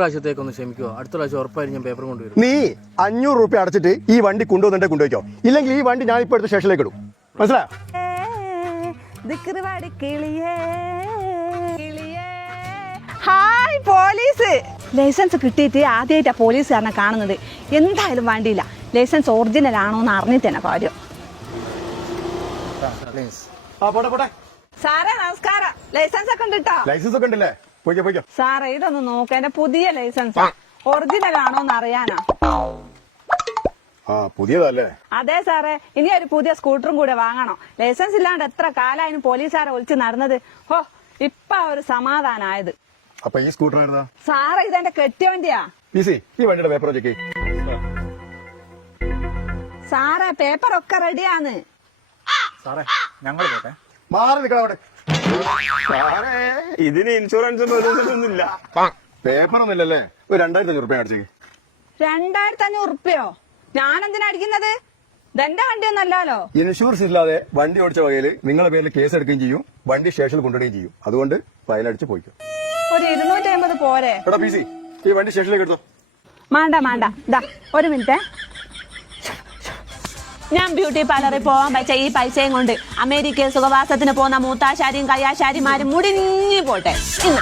പ്രാവശ്യത്തേക്കൊന്ന് ക്ഷമിക്കുമോ? അടുത്ത പ്രാവശ്യം ഉറപ്പായിട്ട് ഞാൻ പേപ്പർ കൊണ്ടുവരും. നീ 500 രൂപ അടച്ചിട്ട് ഈ വണ്ടി കൊണ്ടുവന്നിട്ട് കൊണ്ടുപോയിക്കോ. ഇല്ലെങ്കിൽ ഈ വണ്ടി ഞാൻ ഇപ്പൊ എടുത്ത് സ്റ്റേഷനിലേക്ക് ഇടും. മനസ്സിലായോ? Hi police. ലൈസൻസ് കിട്ടിയിട്ട് ആദ്യമായിട്ടാ പോലീസുകാരനെ കാണുന്നത്. എന്തായാലും വണ്ടിയില്ല. ലൈസൻസ് ഒറിജിനൽ ആണോ എന്ന് അറിഞ്ഞിട്ട് തന്നെ കാര്യം. സാറേ നമസ്കാരം. ലൈസൻസ് ഒക്കെ ഉണ്ട് കേട്ടോ. ലൈസൻസ് ഒക്കെ ഉണ്ടല്ലേ? പോയിക്കോ. സാറേ ഇതൊന്ന് നോക്ക, എന്റെ പുതിയ ലൈസൻസ് ഒറിജിനൽ ആണോ എന്ന് അറിയാനാ. പുതിയതല്ലേ? അതെ സാറേ, ഇനി ഒരു പുതിയ സ്കൂട്ടറും കൂടെ വാങ്ങണം. ലൈസൻസ് ഇല്ലാണ്ട് എത്ര കാലായിരുന്നു പോലീസുകാരെ ഒളിച്ച് നടന്നത്. ഹോ, ഇപ്പൊ ഒരു സമാധാനായത്. അപ്പൊ ഈ സ്കൂട്ടർ ആയിരുന്നാ? സാറേ ഇതെന്റെ കെട്ടിയോന്റെയാ. ഈ വണ്ടിയുടെ പേപ്പർ ചെക്ക്. സാറേ പേപ്പർ ഒക്കെ റെഡിയാന്ന്. സാറേ ഞങ്ങൾ പോട്ടെ. മാറി നിൽക്കണം അവിടെ. ഇതിന് ഇൻഷുറൻസ് ഒന്നുമില്ല. പേപ്പർ ഒന്നും ഇല്ലല്ലേ? ഒരു 2500 രൂപ അടിച്ചേക്ക്. 2500 ഉറുപ്പ്യോ? ഞാനെന്തിനാ അടിക്കുന്നത്? ഇതെന്റെ വണ്ടിയൊന്നല്ലോ. ഇൻഷുറൻസ് ഇല്ലാതെ വണ്ടി ഓടിച്ച വകയിൽ നിങ്ങളുടെ പേരിൽ കേസ് എടുക്കുകയും ചെയ്യും, വണ്ടി സ്റ്റേഷനിൽ കൊണ്ടുവരികയും ചെയ്യും. അതുകൊണ്ട് ഫയലടിച്ച് പോയിക്കും. ഒരു 250 പോരെ? എടാ പി സി, ഈ വണ്ടി സ്റ്റേഷനിലേക്ക് എടുത്തോ. മാണ്ട ഇതാ ഒരു മിനിറ്റ്. ഞാൻ ബ്യൂട്ടി പാർലറിൽ പോവാൻ പറ്റ ഈ പൈസയും കൊണ്ട് അമേരിക്കയിൽ സുഖവാസത്തിന് പോകുന്ന മൂത്താശാരിയും കയ്യാശാരിമാരും മുടിഞ്ഞു പോട്ടെ. ഇന്ന